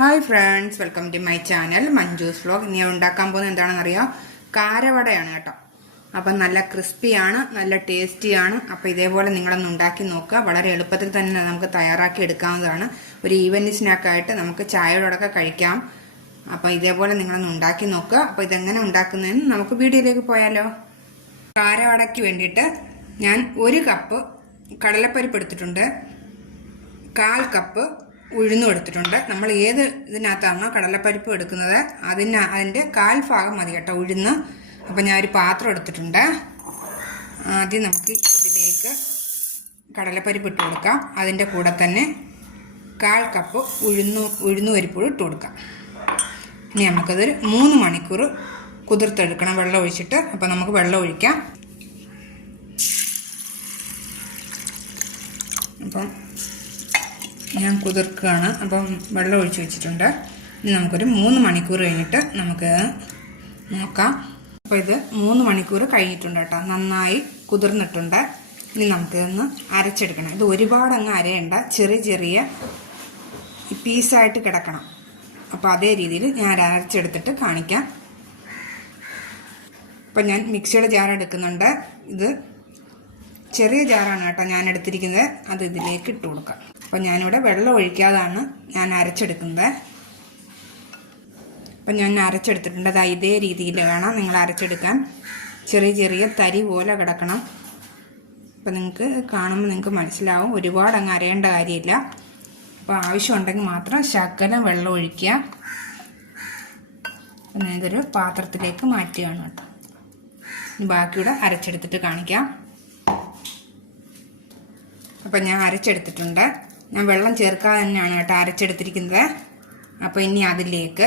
Hi friends, welcome to my channel Manju's vlog. ഇനി ഉണ്ടാക്കാൻ പോകുന്നത് എന്താണെന്ന് അറിയാം, കാരവടയാണ് കേട്ടോ. അപ്പം നല്ല ക്രിസ്പിയാണ്, നല്ല ടേസ്റ്റിയാണ്. അപ്പോൾ ഇതേപോലെ നിങ്ങളൊന്ന് ഉണ്ടാക്കി നോക്കുക. വളരെ എളുപ്പത്തിൽ തന്നെ നമുക്ക് തയ്യാറാക്കി എടുക്കാവുന്നതാണ്. ഒരു ഈവനിങ് സ്നാക്കായിട്ട് നമുക്ക് ചായയോടൊക്കെ കഴിക്കാം. അപ്പോൾ ഇതേപോലെ നിങ്ങളൊന്ന് ഉണ്ടാക്കി നോക്കുക. അപ്പോൾ ഇതെങ്ങനെ ഉണ്ടാക്കുന്നതെന്ന് നമുക്ക് വീഡിയോയിലേക്ക് പോയാലോ. കാരവടയ്ക്ക് വേണ്ടിയിട്ട് ഞാൻ 1 കപ്പ് കടലപ്പരിപ്പ് എടുത്തിട്ടുണ്ട്, 1/4 കപ്പ് ഉഴുന്നും എടുത്തിട്ടുണ്ട്. നമ്മൾ ഏത് ഇതിനകത്താണോ കടലപ്പരിപ്പ് എടുക്കുന്നത് അതിൻ്റെ 1/4 ഭാഗം മതി കേട്ടോ ഉഴുന്ന്. അപ്പം ഞാനൊരു പാത്രം എടുത്തിട്ടുണ്ട്. ആദ്യം നമുക്ക് ഇതിലേക്ക് കടലപ്പരിപ്പ് ഇട്ട് കൊടുക്കാം. അതിൻ്റെ കൂടെ തന്നെ 1/4 കപ്പ് ഉഴുന്ന് പരിപ്പും ഇട്ട് കൊടുക്കാം. ഇനി നമുക്കതൊരു 3 മണിക്കൂർ കുതിർത്തെടുക്കണം വെള്ളം ഒഴിച്ചിട്ട്. അപ്പം നമുക്ക് വെള്ളം ഒഴിക്കാം. അപ്പം ഞാൻ കുതിർക്കുകയാണ്. അപ്പം വെള്ളം ഒഴിച്ച് വെച്ചിട്ടുണ്ട്. ഇനി നമുക്കൊരു 3 മണിക്കൂർ കഴിഞ്ഞിട്ട് നമുക്ക് നോക്കാം. അപ്പോൾ ഇത് 3 മണിക്കൂർ കഴിഞ്ഞിട്ടുണ്ട് കേട്ടോ. നന്നായി കുതിർന്നിട്ടുണ്ട്. ഇനി നമുക്കിതൊന്ന് അരച്ചെടുക്കണം. ഇത് ഒരുപാട് അങ്ങ് അരയണ്ട, ചെറിയ ചെറിയ പീസായിട്ട് കിടക്കണം. അപ്പോൾ അതേ രീതിയിൽ ഞാൻ അരച്ചെടുത്തിട്ട് കാണിക്കാം. അപ്പം ഞാൻ മിക്സിയുടെ ജാർ എടുക്കുന്നുണ്ട്. ഇത് ചെറിയ ജാറാണ് കേട്ടോ ഞാൻ എടുത്തിരിക്കുന്നത്. അത് ഇതിലേക്ക് ഇട്ട് കൊടുക്കാം. അപ്പം ഞാനിവിടെ വെള്ളം ഒഴിക്കാതാണ് ഞാൻ അരച്ചെടുക്കുന്നത്. അപ്പം ഞാൻ അരച്ചെടുത്തിട്ടുണ്ട്. അത് ഇതേ രീതിയിൽ വേണം നിങ്ങൾ അരച്ചെടുക്കാൻ. ചെറിയ ചെറിയ തരി പോലെ കിടക്കണം. അപ്പം നിങ്ങൾക്ക് കാണുമ്പോൾ നിങ്ങൾക്ക് മനസ്സിലാവും, ഒരുപാട് അങ്ങ് അരയേണ്ട കാര്യമില്ല. അപ്പോൾ ആവശ്യമുണ്ടെങ്കിൽ മാത്രം ശകലം വെള്ളം ഒഴിക്കുക. അപ്പം ഞാനിതൊരു പാത്രത്തിലേക്ക് മാറ്റുകയാണ് കേട്ടോ. ബാക്കിയുടെ അരച്ചെടുത്തിട്ട് കാണിക്കാം. അപ്പം ഞാൻ അരച്ചെടുത്തിട്ടുണ്ട്. ഞാൻ വെള്ളം ചേർക്കാതെ തന്നെയാണ് കേട്ടോ അരച്ചെടുത്തിരിക്കുന്നത്. അപ്പോൾ ഇനി അതിലേക്ക്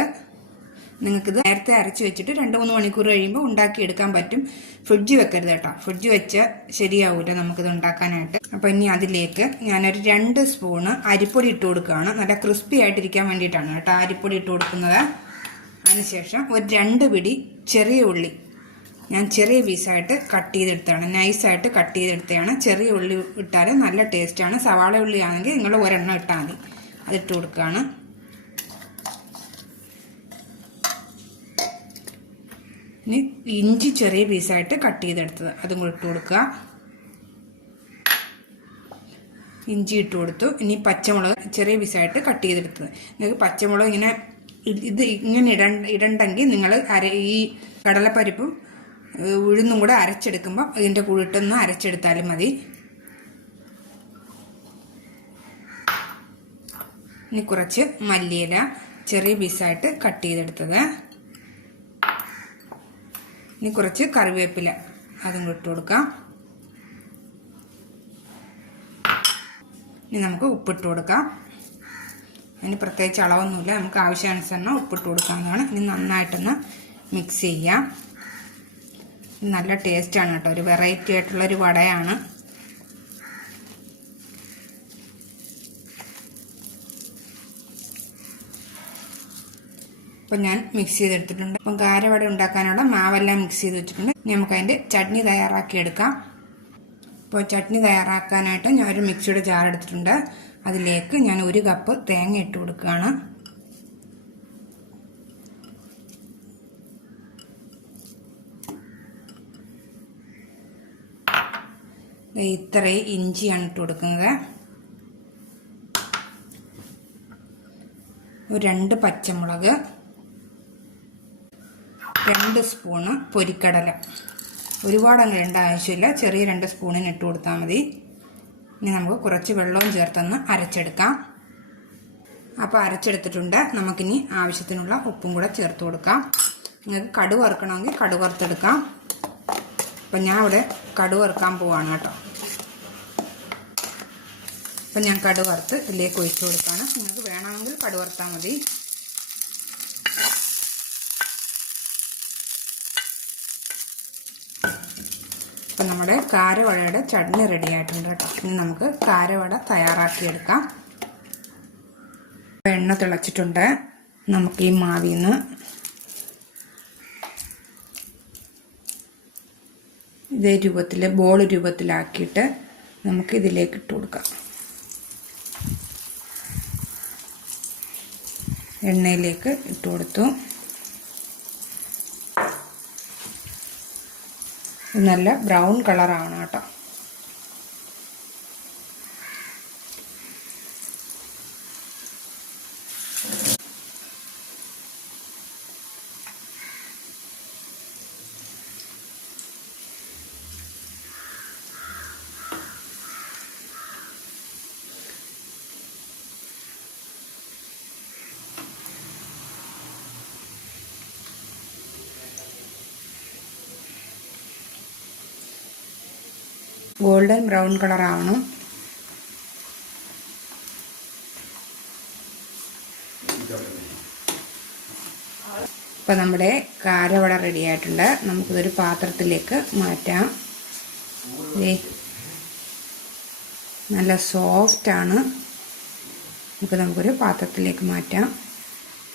നിങ്ങൾക്കിത് നേരത്തെ അരച്ച് വെച്ചിട്ട് 2-3 മണിക്കൂർ കഴിയുമ്പോൾ ഉണ്ടാക്കിയെടുക്കാൻ പറ്റും. ഫ്രിഡ്ജ് വെക്കരുത് കേട്ടോ. ഫ്രിഡ്ജ് വെച്ച് ശരിയാവില്ല നമുക്കിത് ഉണ്ടാക്കാനായിട്ട്. അപ്പോൾ ഇനി അതിലേക്ക് ഞാനൊരു 2 സ്പൂണ് അരിപ്പൊടി ഇട്ട് കൊടുക്കുകയാണ്. നല്ല ക്രിസ്പി ആയിട്ടിരിക്കാൻ വേണ്ടിയിട്ടാണ് കേട്ടോ അരിപ്പൊടി ഇട്ട് കൊടുക്കുന്നത്. അതിനുശേഷം ഒരു 2 പിടി ചെറിയ ഉള്ളി ഞാൻ ചെറിയ പീസായിട്ട് കട്ട് ചെയ്തെടുത്തതാണ്, നൈസായിട്ട് കട്ട് ചെയ്തെടുത്തതാണ്. ചെറിയ ഉള്ളി ഇട്ടാൽ നല്ല ടേസ്റ്റാണ്. സവാള ഉള്ളി ആണെങ്കിൽ നിങ്ങൾ ഒരെണ്ണം ഇട്ടാൽ മതി. അതിട്ട് കൊടുക്കുകയാണ്. ഇനി ഇഞ്ചി ചെറിയ പീസായിട്ട് കട്ട് ചെയ്തെടുത്തത് അതും കൂടി ഇട്ട് കൊടുക്കുക. ഇഞ്ചി ഇട്ട് കൊടുത്തു. ഇനി പച്ചമുളക് ചെറിയ പീസായിട്ട് കട്ട് ചെയ്തെടുത്തത്. നിങ്ങൾക്ക് പച്ചമുളക് ഇങ്ങനെ ഇടണ്ടെങ്കിൽ നിങ്ങൾ ഈ കടലപ്പരിപ്പും ഉഴുന്നും കൂടെ അരച്ചെടുക്കുമ്പോൾ ഇതിൻ്റെ കൂടിട്ടൊന്ന് അരച്ചെടുത്താലും മതി. ഇനി കുറച്ച് മല്ലിയില ചെറിയ പീസായിട്ട് കട്ട് ചെയ്തെടുത്തത്. ഇനി കുറച്ച് കറിവേപ്പില അതും കൂടി ഇട്ട് കൊടുക്കാം. ഇനി നമുക്ക് ഉപ്പിട്ട് കൊടുക്കാം. അതിന് പ്രത്യേകിച്ച് അളവൊന്നുമില്ല, നമുക്ക് ആവശ്യാനുസരണം ഉപ്പിട്ട് കൊടുക്കാവുന്നതാണ്. ഇനി നന്നായിട്ടൊന്ന് മിക്സ് ചെയ്യാം. നല്ല ടേസ്റ്റാണ് കേട്ടോ. ഒരു വെറൈറ്റി ആയിട്ടുള്ളൊരു വടയാണ്. അപ്പം ഞാൻ മിക്സ് ചെയ്തെടുത്തിട്ടുണ്ട്. അപ്പം കാരവട ഉണ്ടാക്കാനുള്ള മാവെല്ലാം മിക്സ് ചെയ്ത് വെച്ചിട്ടുണ്ട്. ഇനി നമുക്ക് അതിൻ്റെ ചട്നി തയ്യാറാക്കി എടുക്കാം. അപ്പോൾ ചട്നി തയ്യാറാക്കാനായിട്ട് ഞാനൊരു മിക്സിയുടെ ജാർ എടുത്തിട്ടുണ്ട്. അതിലേക്ക് ഞാൻ 1 കപ്പ് തേങ്ങ ഇട്ട് കൊടുക്കുകയാണ്. ഇത്രയും ഇഞ്ചിയാണ് ഇട്ട് കൊടുക്കുന്നത്. 2 പച്ചമുളക്, 2 സ്പൂണ് പൊരിക്കടല. ഒരുപാട് അങ്ങ് ഇടേണ്ട ആവശ്യമില്ല, ചെറിയ 2 സ്പൂണിന് ഇട്ട് കൊടുത്താൽ മതി. ഇനി നമുക്ക് കുറച്ച് വെള്ളവും ചേർത്തൊന്ന് അരച്ചെടുക്കാം. അപ്പോൾ അരച്ചെടുത്തിട്ടുണ്ട്. നമുക്കിനി ആവശ്യത്തിനുള്ള ഉപ്പും കൂടെ ചേർത്ത് കൊടുക്കാം. നിങ്ങൾക്ക് കടുക് വറുക്കണമെങ്കിൽ കടുക് വറുത്തെടുക്കാം. അപ്പം ഞാൻ ഇവിടെ കടുക് വറുക്കാൻ പോവാണ് കേട്ടോ. അപ്പം ഞാൻ കടുക് വറുത്ത് ഇതിലേക്ക് ഒഴിച്ചു കൊടുക്കുകയാണ്. നിങ്ങൾക്ക് വേണമെങ്കിൽ കടുക് വറുത്താൽ മതി. അപ്പം നമ്മുടെ കാരവടയുടെ ചട്നി റെഡി ആയിട്ടുണ്ട് കേട്ടോ. ഇനി നമുക്ക് കാരവട തയ്യാറാക്കിയെടുക്കാം. എണ്ണ തിളച്ചിട്ടുണ്ട്. നമുക്ക് ഈ മാവിൽ നിന്ന് ഇതേ രൂപത്തിൽ ബോൾ രൂപത്തിലാക്കിയിട്ട് നമുക്ക് ഇതിലേക്ക് ഇട്ട് കൊടുക്കാം. എണ്ണയിലേക്ക് ഇട്ട് കൊടുത്തു. നല്ല ബ്രൗൺ കളറാണ് കേട്ടോ. ഗോൾഡൻ ബ്രൗൺ കളർ ആവണം. ഇപ്പം നമ്മുടെ കാരവട റെഡി ആയിട്ടുണ്ട്. നമുക്കിതൊരു പാത്രത്തിലേക്ക് മാറ്റാം. നല്ല സോഫ്റ്റാണ്. നമുക്കൊരു പാത്രത്തിലേക്ക് മാറ്റാം.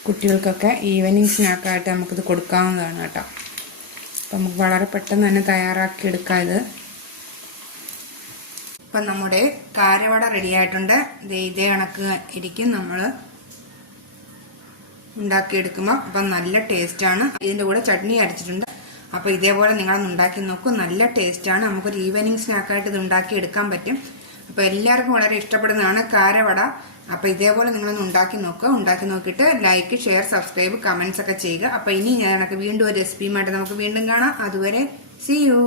കുട്ടികൾക്കൊക്കെ ഈവനിങ് സ്നാക്കായിട്ട് നമുക്കിത് കൊടുക്കാവുന്നതാണ് കേട്ടോ. അപ്പം നമുക്ക് വളരെ പെട്ടെന്ന് തന്നെ തയ്യാറാക്കി എടുക്കാം ഇത്. ഇപ്പം നമ്മുടെ കാരവട റെഡി ആയിട്ടുണ്ട്. ഇതേ കണക്ക് ഇരിക്കും നമ്മൾ ഉണ്ടാക്കിയെടുക്കുമ്പോൾ. അപ്പം നല്ല ടേസ്റ്റാണ്. ഇതിൻ്റെ കൂടെ ചട്നി അരച്ചിട്ടുണ്ട്. അപ്പോൾ ഇതേപോലെ നിങ്ങളൊന്ന് ഉണ്ടാക്കി നോക്കൂ. നല്ല ടേസ്റ്റാണ്. നമുക്കൊരു ഈവനിങ് സ്നാക്കായിട്ട് ഇത് ഉണ്ടാക്കിയെടുക്കാൻ പറ്റും. അപ്പോൾ എല്ലാവർക്കും വളരെ ഇഷ്ടപ്പെടുന്നതാണ് കാരവട. അപ്പോൾ ഇതേപോലെ നിങ്ങളൊന്ന് ഉണ്ടാക്കി നോക്കുക. ഉണ്ടാക്കി നോക്കിയിട്ട് ലൈക്ക്, ഷെയർ, സബ്സ്ക്രൈബ്, കമൻസ് ഒക്കെ ചെയ്യുക. അപ്പോൾ ഇനി ഞങ്ങൾക്ക് വീണ്ടും ഒരു റെസിപ്പിയുമായിട്ട് നമുക്ക് വീണ്ടും കാണാം. അതുവരെ see you.